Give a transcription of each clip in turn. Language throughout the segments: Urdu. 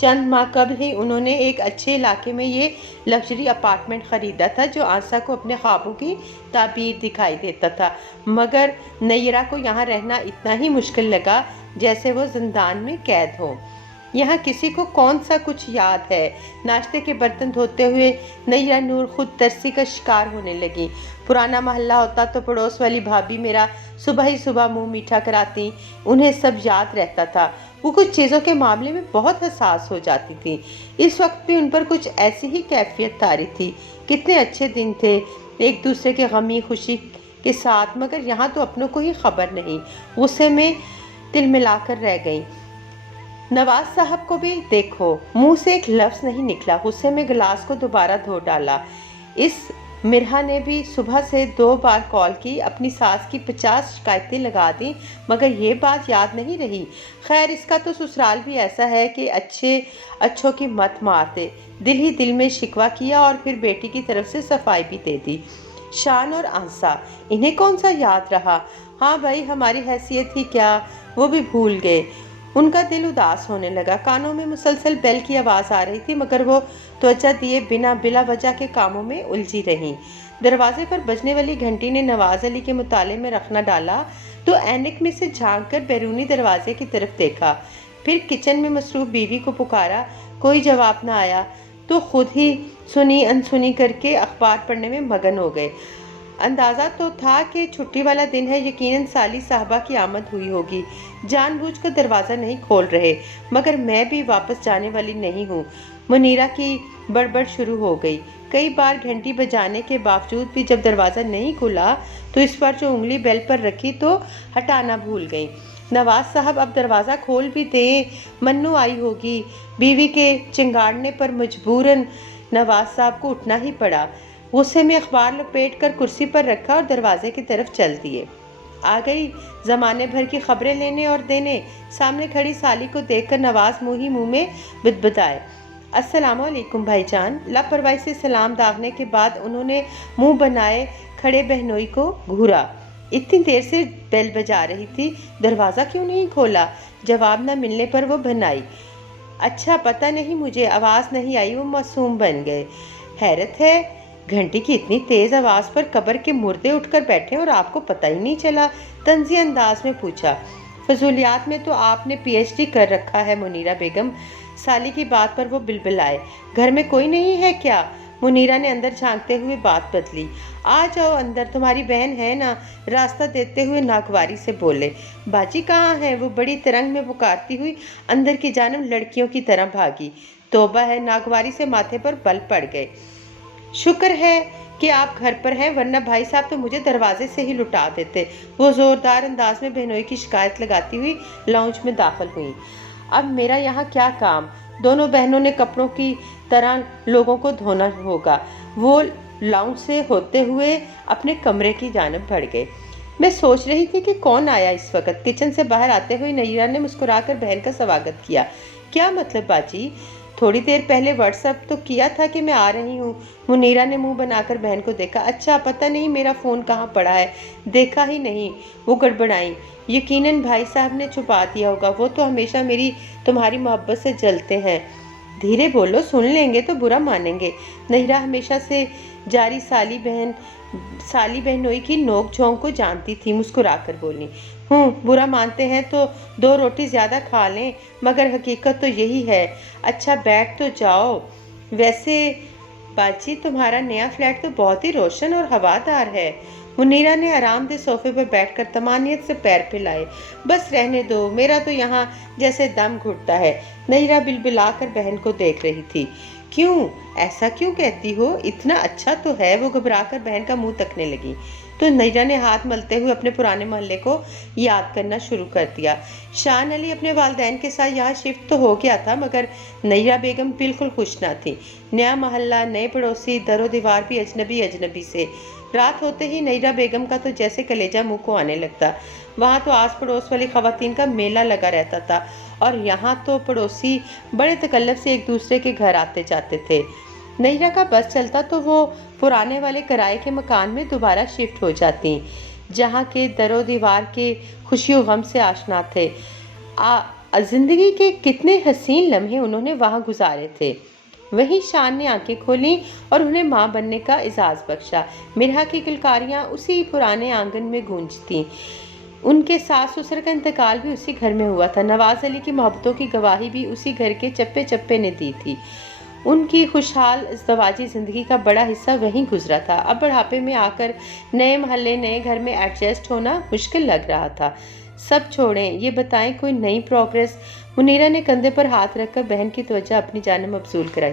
چند ماہ قبل ہی انہوں نے ایک اچھے علاقے میں یہ لگژری اپارٹمنٹ خریدا تھا جو آنسا کو اپنے خوابوں کی تعبیر دکھائی دیتا تھا، مگر نیرا کو یہاں رہنا اتنا ہی مشکل لگا جیسے وہ زندان میں قید ہو۔ یہاں کسی کو کون سا کچھ یاد ہے؟ ناشتے کے برتن دھوتے ہوئے نیرا نور خود ترسی کا شکار ہونے لگی۔ پرانا محلہ ہوتا تو پڑوس والی بھابھی میرا صبح ہی صبح منہ میٹھا کراتی، انہیں سب یاد رہتا تھا۔ وہ کچھ چیزوں کے معاملے میں بہت حساس ہو جاتی تھی۔ اس وقت بھی ان پر کچھ ایسی ہی کیفیت طاری تھی۔ کتنے اچھے دن تھے، ایک دوسرے کے غمی خوشی کے ساتھ، مگر یہاں تو اپنوں کو ہی خبر نہیں۔ غصے میں تل ملا کر رہ گئیں۔ نواز صاحب کو بھی دیکھو، منہ سے ایک لفظ نہیں نکلا۔ غصے میں گلاس کو دوبارہ دھو ڈالا۔ اس مرحا نے بھی صبح سے 2 بار کال کی، اپنی ساس کی 50 شکایتیں لگا دیں، مگر یہ بات یاد نہیں رہی۔ خیر، اس کا تو سسرال بھی ایسا ہے کہ اچھوں کی مت مار دے۔ دل ہی دل میں شکوہ کیا اور پھر بیٹی کی طرف سے صفائی بھی دے دی۔ شان اور آنسا، انہیں کون سا یاد رہا؟ ہاں بھائی، ہماری حیثیت ہی کیا، وہ بھی بھول گئے۔ ان کا دل اداس ہونے لگا۔ کانوں میں مسلسل بیل کی آواز آ رہی تھی، مگر وہ توجہ دیے بنا بلا وجہ کے کاموں میں الجھی رہیں۔ دروازے پر بجنے والی گھنٹی نے نواز علی کے مطالعے میں رخ نہ ڈالا تو اینک میں سے جھانک کر بیرونی دروازے کی طرف دیکھا، پھر کچن میں مصروف بیوی کو پکارا۔ کوئی جواب نہ آیا تو خود ہی سنی انسنی کر کے اخبار پڑھنے میں مگن ہو گئے۔ اندازہ تو تھا کہ چھٹی والا دن ہے، یقیناً سالی صاحبہ کی آمد ہوئی ہوگی۔ جان بوجھ کر دروازہ نہیں کھول رہے، مگر میں بھی واپس جانے والی نہیں ہوں۔ منیرا کی بڑبڑ شروع ہو گئی۔ کئی بار گھنٹی بجانے کے باوجود بھی جب دروازہ نہیں کھلا تو اس پر جو انگلی بیل پر رکھی تو ہٹانا بھول گئی۔ نواز صاحب اب دروازہ کھول بھی دیں، منو آئی ہوگی۔ بیوی کے چنگاڑنے پر مجبوراً نواز صاحب کو اٹھنا ہی پڑا۔ غصے میں اخبار لپیٹ کر کرسی پر رکھا اور دروازے کی طرف چل دیے۔ آ گئی زمانے بھر کی خبریں لینے اور دینے۔ سامنے کھڑی سالی کو دیکھ کر نواز منہ ہی منہ میں بدبدائے۔ السلام علیکم بھائی جان۔ لاپرواہی سے سلام داغنے کے بعد انہوں نے منہ بنائے کھڑے بہنوئی کو گھورا۔ اتنی دیر سے بیل بجا رہی تھی، دروازہ کیوں نہیں کھولا؟ جواب نہ ملنے پر وہ بھنائی۔ اچھا، پتہ نہیں مجھے، آواز نہیں آئی۔ وہ معصوم بن گئے۔ حیرت ہے، گھنٹی کی اتنی تیز آواز پر قبر کے مردے اٹھ کر بیٹھے اور آپ کو پتہ ہی نہیں چلا؟ طنزی انداز میں پوچھا۔ فضولیات میں تو آپ نے پی ایچ ڈی کر رکھا ہے منیرا بیگم۔ سالی کی بات پر وہ بلبلائے۔ گھر میں کوئی نہیں ہے کیا؟ منیرا نے اندر جھانکتے ہوئے بات بدلی۔ آ جاؤ اندر، تمہاری بہن ہے نا، راستہ دیتے ہوئے ناگواری سے بولے۔ باجی کہاں ہے؟ وہ بڑی ترنگ میں پکارتی ہوئی اندر کی جانب لڑکیوں کی طرح بھاگی۔ توبہ ہے، ناگواری سے ماتھے پر بل پڑ گئے۔ شکر ہے کہ آپ گھر پر ہیں، ورنہ بھائی صاحب تو مجھے دروازے سے ہی لٹا دیتے۔ وہ زوردار انداز میں بہنوئی کی شکایت لگاتی ہوئی لاؤنج میں داخل ہوئی۔ اب میرا یہاں کیا کام؟ دونوں بہنوں نے کپڑوں کی طرح لوگوں کو دھونا ہوگا۔ وہ لاؤنج سے ہوتے ہوئے اپنے کمرے کی جانب بڑھ گئے۔ میں سوچ رہی تھی کہ کون آیا اس وقت۔ کچن سے باہر آتے ہوئے نیرا نے مسکرا کر بہن کا سواگت کیا۔ کیا مطلب باجی؟ تھوڑی دیر پہلے واٹس ایپ تو کیا تھا کہ میں آ رہی ہوں۔ منیرا نے منہ بنا کر بہن کو دیکھا۔ اچھا، پتہ نہیں میرا فون کہاں پڑا ہے، دیکھا ہی نہیں۔ وہ گڑبڑائیں۔ یقیناً بھائی صاحب نے چھپا دیا ہوگا، وہ تو ہمیشہ تمہاری محبت سے جلتے ہیں۔ دھیرے بولو، سن لیں گے تو برا مانیں گے۔ نیرا ہمیشہ سے جاری سالی بہنوئی کی نوک جھونک کو جانتی تھی، مسکرا کر بولی۔ برا مانتے ہیں تو 2 روٹی زیادہ کھا لیں، مگر حقیقت تو یہی ہے۔ اچھا بیٹھ تو جاؤ۔ ویسے باجی، تمہارا نیا فلیٹ تو بہت ہی روشن اور ہوادار ہے۔ منیرا نے آرام دہ صوفے پر بیٹھ کر طمانینت سے پیر پھیلائے۔ بس رہنے دو، میرا تو یہاں جیسے دم گھٹتا ہے۔ نیرا بلبلا کر بہن کو دیکھ رہی تھی۔ کیوں ایسا کیوں کہتی ہو؟ اتنا اچھا تو ہے۔ وہ گھبرا کر بہن کا منہ تکنے لگی تو نیرا نے ہاتھ ملتے ہوئے اپنے پرانے محلے کو یاد کرنا شروع کر دیا۔ شان علی اپنے والدین کے ساتھ یہاں شفٹ تو ہو گیا تھا، مگر نیرا بیگم بالکل خوش نہ تھی۔ نیا محلہ، نئے پڑوسی، در و دیوار بھی اجنبی سے۔ رات ہوتے ہی نیرا بیگم کا تو جیسے کلیجہ منہ کو آنے لگتا۔ وہاں تو آس پڑوس والی خواتین کا میلہ لگا رہتا تھا، اور یہاں تو پڑوسی بڑے تکلف سے ایک دوسرے کے گھر آتے جاتے تھے۔ نیرا کا بس چلتا تو وہ پرانے والے کرائے کے مکان میں دوبارہ شفٹ ہو جاتی، جہاں کے در و دیوار کے خوشی و غم سے آشنا تھے۔ زندگی کے کتنے حسین لمحے انہوں نے وہاں گزارے تھے۔ وہیں شان نے آنکھیں کھولیں اور انہیں ماں بننے کا اعزاز بخشا۔ مرحا کی کلکاریاں اسی پرانے آنگن میں گونجتیں۔ ان کے ساس سسر کا انتقال بھی اسی گھر میں ہوا تھا۔ نواز علی کی محبتوں کی گواہی بھی اسی گھر کے چپے چپے نے دی تھی۔ ان کی خوشحال ازدواجی زندگی کا بڑا حصہ وہیں گزرا تھا۔ اب بڑھاپے میں آ کر نئے محلے نئے گھر میں ایڈجسٹ ہونا مشکل لگ رہا تھا۔ سب چھوڑیں، یہ بتائیں کوئی نئی پروگریس؟ منیرا نے کندھے پر ہاتھ رکھ کر بہن کی توجہ اپنی جانب مبذول کرائی۔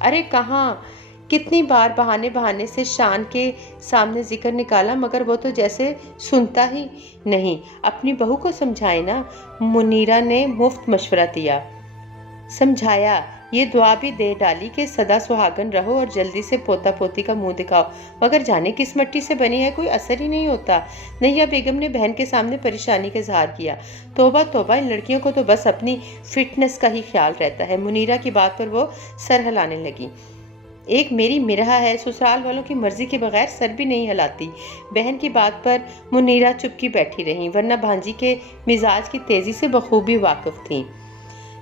ارے کہاں، کتنی بار بہانے سے شان کے سامنے ذکر نکالا مگر وہ تو جیسے سنتا ہی نہیں۔ اپنی بہو کو سمجھائے نا، منیرا نے مفت مشورہ دیا۔ سمجھایا، یہ دعا بھی دے ڈالی کہ سدا سہاگن رہو اور جلدی سے پوتا پوتی کا منہ دکھاؤ، مگر جانے کس مٹی سے بنی ہے، کوئی اثر ہی نہیں ہوتا۔ نیا بیگم نے بہن کے سامنے پریشانی کا اظہار کیا۔ توبہ توبہ، ان لڑکیوں کو تو بس اپنی فٹنس کا ہی خیال رہتا ہے۔ منیرا کی بات پر وہ سر ہلانے لگی۔ ایک میری مرحا ہے، سسرال والوں کی مرضی کے بغیر سر بھی نہیں ہلاتی۔ بہن کی بات پر منیرا چپکی بیٹھی رہی، ورنہ بھانجی کے مزاج کی تیزی سے بخوبی واقف تھیں۔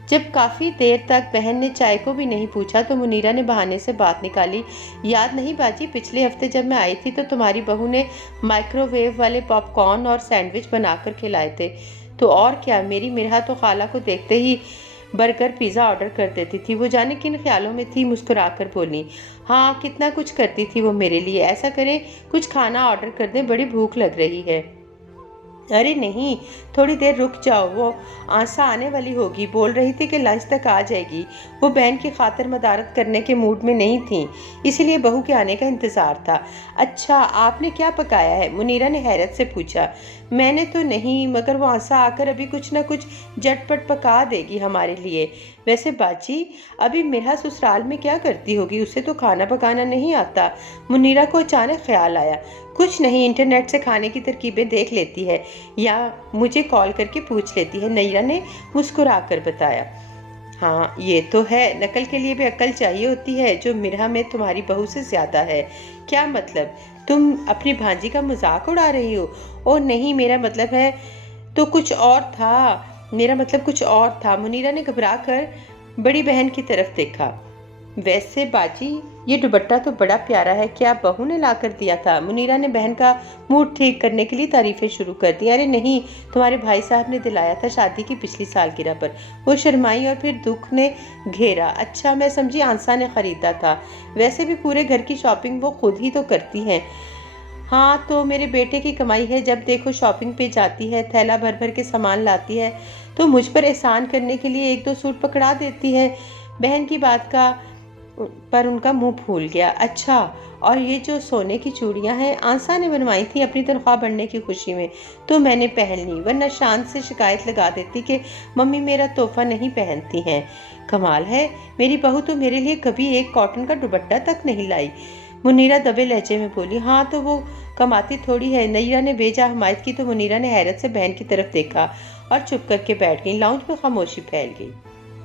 جب کافی دیر تک بہن نے چائے کو بھی نہیں پوچھا تو منیرا نے بہانے سے بات نکالی۔ یاد نہیں باجی، پچھلے ہفتے جب میں آئی تھی تو تمہاری بہو نے مائکرو ویو والے پاپ کارن اور سینڈوچ بنا کر کھلائے تھے۔ تو اور کیا، میری مرحا تو خالہ کو دیکھتے ہی برگر پیزا آرڈر کر دیتی تھی۔ وہ جانے کن خیالوں میں تھی، مسکرا کر بولی۔ ہاں، کتنا کچھ کرتی تھی وہ میرے لیے۔ ایسا کریں کچھ کھانا آرڈر کر دیں، بڑی بھوک لگ رہی ہے۔ ارے نہیں، تھوڑی دیر رک جاؤ، وہ آنسا آنے والی ہوگی، بول رہی تھی کہ لنچ تک آ جائے گی۔ وہ بہن کی خاطر مدارت کرنے کے موڈ میں نہیں تھیں، اسی لیے بہو کے آنے کا انتظار تھا۔ اچھا، آپ نے کیا پکایا ہے؟ منیرا نے حیرت سے پوچھا۔ میں نے تو نہیں، مگر وہ آنسا آ کر ابھی کچھ نہ کچھ جٹ پٹ پکا دے گی ہمارے لیے۔ ویسے باجی، ابھی مرحا سسرال میں کیا کرتی ہوگی؟ اسے تو کھانا پکانا نہیں آتا۔ منیرا کو اچانک خیال آیا۔ کچھ نہیں، انٹرنیٹ سے کھانے کی ترکیبیں دیکھ لیتی ہے یا مجھے کال کر کے پوچھ لیتی ہے، نیرا نے مسکرا کر بتایا۔ ہاں یہ تو ہے، نقل کے لیے بھی عقل چاہیے ہوتی ہے، جو مرحا میں تمہاری بہو سے زیادہ ہے۔ کیا مطلب؟ تم اپنی بھانجی کا مذاق اڑا رہی ہو؟ او نہیں، میرا مطلب ہے تو کچھ اور تھا، میرا مطلب کچھ اور تھا۔ منیرا نے گھبرا کر بڑی بہن کی طرف دیکھا۔ ویسے باجی، یہ دوپٹہ تو بڑا پیارا ہے، کیا بہو نے لا کر دیا تھا؟ منیرا نے بہن کا موڈ ٹھیک کرنے کے لیے تعریفیں شروع کر دی۔ ارے نہیں، تمہارے بھائی صاحب نے دلایا تھا شادی کی پچھلی سالگرہ پر۔ وہ شرمائی اور پھر دکھ نے گھیرا۔ اچھا، میں سمجھی آنسا نے خریدا تھا۔ ویسے بھی پورے گھر کی شاپنگ وہ خود ہی تو کرتی ہیں۔ ہاں تو میرے بیٹے کی کمائی ہے، جب دیکھو شاپنگ پہ جاتی ہے، تھیلا بھر بھر کے سامان لاتی ہے، تو مجھ پر احسان کرنے کے لیے ایک دو سوٹ پکڑا دیتی ہے۔ بہن کی بات پر ان کا منہ پھول گیا۔ اچھا، اور یہ جو سونے کی چوڑیاں ہیں، آنسا نے بنوائی تھی اپنی تنخواہ بڑھنے کی خوشی میں، تو میں نے پہن لی، ورنہ شان سے شکایت لگا دیتی کہ ممی میرا تحفہ نہیں پہنتی ہیں۔ کمال ہے، میری بہو تو میرے لیے کبھی ایک کاٹن کا دوپٹہ تک نہیں لائی۔ منیرا دبے لہجے میں بولی۔ ہاں تو وہ کماتی تھوڑی ہے؟ نیرا نے بے جا حمایت کی تو منیرا نے حیرت سے بہن کی طرف دیکھا اور چپ کر کے بیٹھ گئی۔ لاؤنج میں خاموشی پھیل گئی۔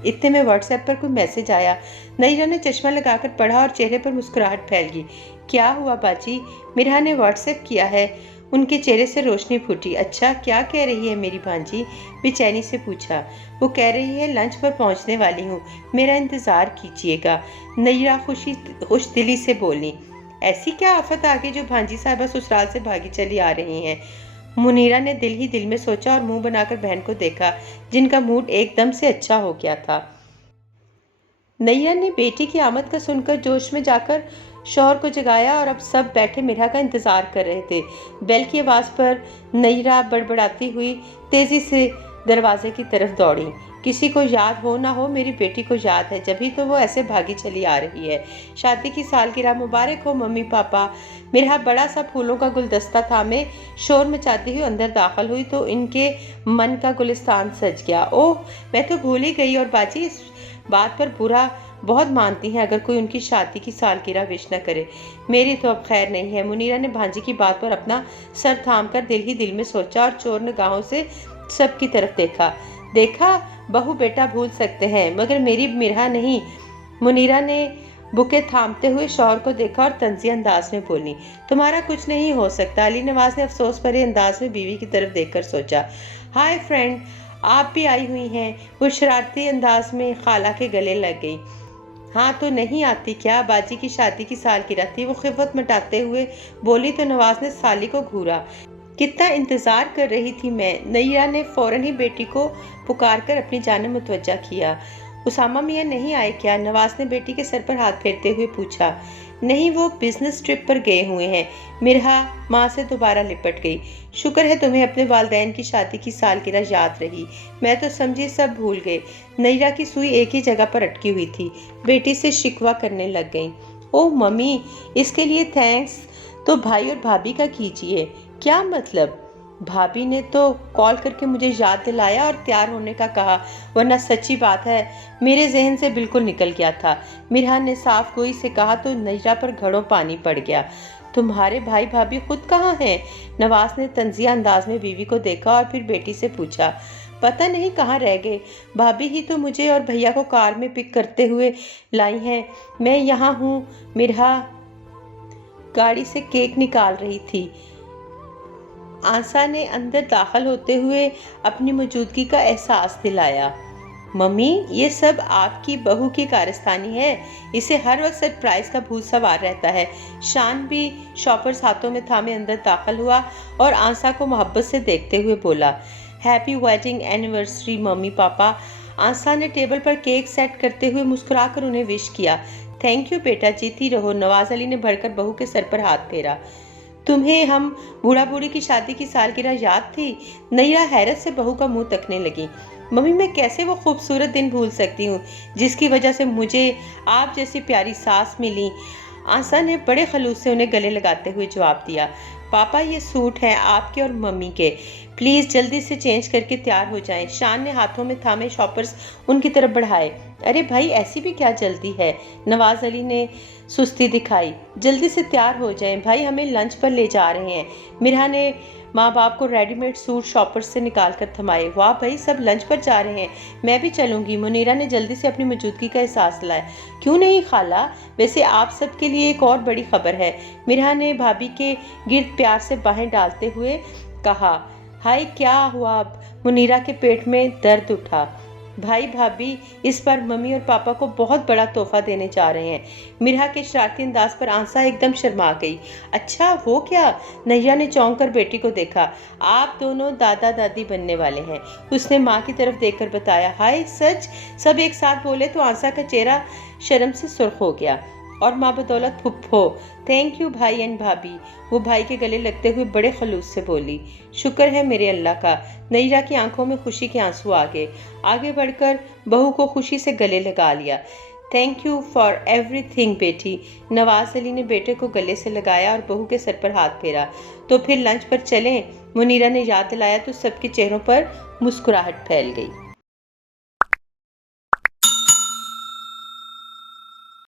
اتنے میں واٹس ایپ پر کوئی میسج آیا۔ نیرا نے چشمہ لگا کر پڑھا اور چہرے پر مسکراہٹ پھیل گئی۔ کیا ہوا باجی؟ مرحا نے واٹس ایپ کیا ہے۔ ان کے چہرے سے روشنی پھوٹی۔ اچھا، کیا کہہ رہی ہے میری بھانجی؟ بے چینی سے پوچھا۔ وہ کہہ رہی ہے لنچ پر پہنچنے والی ہوں، میرا انتظار کیجیے گا، نیرا خوش دلی سے بولی۔ ایسی کیا آفت آ گئی جو بھانجی صاحبہ سسرال سے بھاگی چلی آ رہی ہیں؟ منیرا نے دل ہی دل میں سوچا اور منہ بنا کر بہن کو دیکھا، جن کا موڈ ایک دم سے اچھا ہو گیا تھا۔ نیرا نے بیٹی کی آمد کا سن کر جوش میں جا کر شوہر کو جگایا اور اب سب بیٹھے مرحا کا انتظار کر رہے تھے۔ بیل کی آواز پر نیرا بڑبڑاتی ہوئی تیزی سے دروازے کی طرف دوڑی۔ کسی کو یاد ہو نہ ہو، میری بیٹی کو یاد ہے، جبھی تو وہ ایسے بھاگی چلی آ رہی ہے۔ شادی کی سالگرہ مبارک ہو ممی پاپا۔ مرحا بڑا سا پھولوں کا گلدستہ تھامے شور مچاتی ہوئی اندر داخل ہوئی تو ان کے من کا گلستان سج گیا۔ اوہ، میں تو بھول ہی گئی، اور باجی اس بات پر برا بہت مانتی ہیں اگر کوئی ان کی شادی کی سالگرہ وش نہ کرے۔ میری تو اب خیر نہیں ہے۔ منیرا نے بھانجی کی بات پر اپنا سر تھام کر دل ہی دل میں سوچا اور چور نگاہوں سے سب کی طرف دیکھا بہو بیٹا بھول سکتے ہیں مگر میری مرحا نہیں۔ منیرا نے بکے تھامتے ہوئے شوہر کو دیکھا اور طنزیہ انداز میں بولی۔ تمہارا کچھ نہیں ہو سکتا، علی نواز نے افسوس بھرے انداز میں بیوی کی طرف دیکھ کر سوچا۔ ہائے فرینڈ، آپ بھی آئی ہوئی ہیں؟ وہ شرارتی انداز میں خالہ کے گلے لگ گئی۔ ہاں تو نہیں آتی کیا؟ باجی کی شادی کی سالگرہ تھی، وہ خفت مٹاتے ہوئے بولی تو نواز نے سالی کو گھورا۔ کتنا انتظار کر رہی تھی میں۔ نیرا نے فوراً ہی بیٹی کو پکار کر اپنی جانب متوجہ کیا۔ اسامہ میاں نہیں آئے کیا؟ نواز نے بیٹی کے سر پر ہاتھ پھیرتے ہوئے پوچھا۔ نہیں، وہ بزنس ٹرپ پر گئے ہوئے ہیں۔ مرہا ماں سے دوبارہ لپٹ گئی۔ شکر ہے تمہیں اپنے والدین کی شادی کی سالگرہ یاد رہی، میں تو سمجھی سب بھول گئے۔ نیرا کی سوئی ایک ہی جگہ پر اٹکی ہوئی تھی، بیٹی سے شکوہ کرنے لگ گئی۔ او ممی، اس کے لیے تھینکس تو بھائی اور بھابھی کا کیجیے۔ کیا مطلب؟ بھابھی نے تو کال کر کے مجھے یاد دلایا اور تیار ہونے کا کہا، ورنہ سچی بات ہے میرے ذہن سے بالکل نکل گیا تھا۔ مرہا نے صاف گوئی سے کہا تو نیرا پر گھڑوں پانی پڑ گیا۔ تمہارے بھائی بھابھی خود کہاں ہیں؟ نواز نے طنزیہ انداز میں بیوی کو دیکھا اور پھر بیٹی سے پوچھا۔ پتہ نہیں کہاں رہ گئے، بھابھی ہی تو مجھے اور بھیا کو کار میں پک کرتے ہوئے لائی ہیں۔ میں یہاں ہوں۔ مرہا گاڑی سے کیک نکال رہی تھی۔ آنسا نے اندر داخل ہوتے ہوئے اپنی موجودگی کا احساس دلایا۔ ممی، یہ سب آپ کی بہو کی کارستانی ہے، اسے ہر وقت سرپرائز کا بھوت سوار رہتا ہے۔ شان بھی شاپرز ہاتھوں میں تھامے اندر داخل ہوا اور آنسا کو محبت سے دیکھتے ہوئے بولا، happy wedding anniversary mummy papa. آنسا نے ٹیبل پر کیک سیٹ کرتے ہوئے مسکرا کر انہیں وش کیا۔ تھینک یو بیٹا، جیتی رہو۔ نواز علی نے بڑھ کر بہو کے سر پر ہاتھ پھیرا۔ تمہیں ہم بوڑھا بوڑھی کی شادی کی سالگرہ یاد تھی؟ نیرا حیرت سے بہو کا منہ تکنے لگی۔ ممی، میں کیسے وہ خوبصورت دن بھول سکتی ہوں جس کی وجہ سے مجھے آپ جیسی پیاری ساس ملی؟ آنسا نے بڑے خلوص سے انہیں گلے لگاتے ہوئے جواب دیا۔ پاپا، یہ سوٹ ہیں آپ کے اور ممی کے، پلیز جلدی سے چینج کر کے تیار ہو جائیں۔ شان نے ہاتھوں میں تھامے شاپرز ان کی طرف بڑھائے۔ ارے بھائی، ایسی بھی کیا جلدی ہے؟ نواز علی نے سستی دکھائی۔ جلدی سے تیار ہو جائیں بھائی، ہمیں لنچ پر لے جا رہے ہیں۔ مرہا نے ماں باپ کو ریڈی میڈ سوٹ شاپرز سے نکال کر تھمائے۔ واہ بھائی، سب لنچ پر جا رہے ہیں، میں بھی چلوں گی۔ منیرا نے جلدی سے اپنی موجودگی کا احساس دلایا۔ کیوں نہیں خالہ، ویسے آپ سب کے لیے ایک اور بڑی خبر ہے۔ مرہا نے بھابھی کے گرد پیار سے باہیں ڈالتے ہوئے کہا۔ ہائے، کیا ہوا؟ اب منیرا کے پیٹ میں درد اٹھا۔ بھائی بھابھی اس بار ممی اور پاپا کو بہت بڑا تحفہ دینے جا رہے ہیں۔ مرہا کے شرارتی انداز پر آنسا ایک دم شرما گئی۔ اچھا، وہ کیا؟ نیرا نے چونک کر بیٹی کو دیکھا۔ آپ دونوں دادا دادی بننے والے ہیں، اس نے ماں کی طرف دیکھ کر بتایا۔ ہائے سچ؟ سب ایک ساتھ بولے تو آنسا کا چہرہ شرم سے سرخ ہو گیا۔ اور ماں بدولت پھپھو، تھینک یو بھائی اینڈ بھابھی، وہ بھائی کے گلے لگتے ہوئے بڑے خلوص سے بولی۔ شکر ہے میرے اللہ کا۔ نیرا کی آنکھوں میں خوشی کے آنسو آ گئے۔ آگے بڑھ کر بہو کو خوشی سے گلے لگا لیا۔ Thank you for every thing بیٹی۔ نواز علی نے بیٹے کو گلے سے لگایا اور بہو کے سر پر ہاتھ پھیرا۔ تو پھر لنچ پر چلیں؟ منیرا نے یاد دلایا تو سب کے چہروں پر مسکراہٹ پھیل گئی۔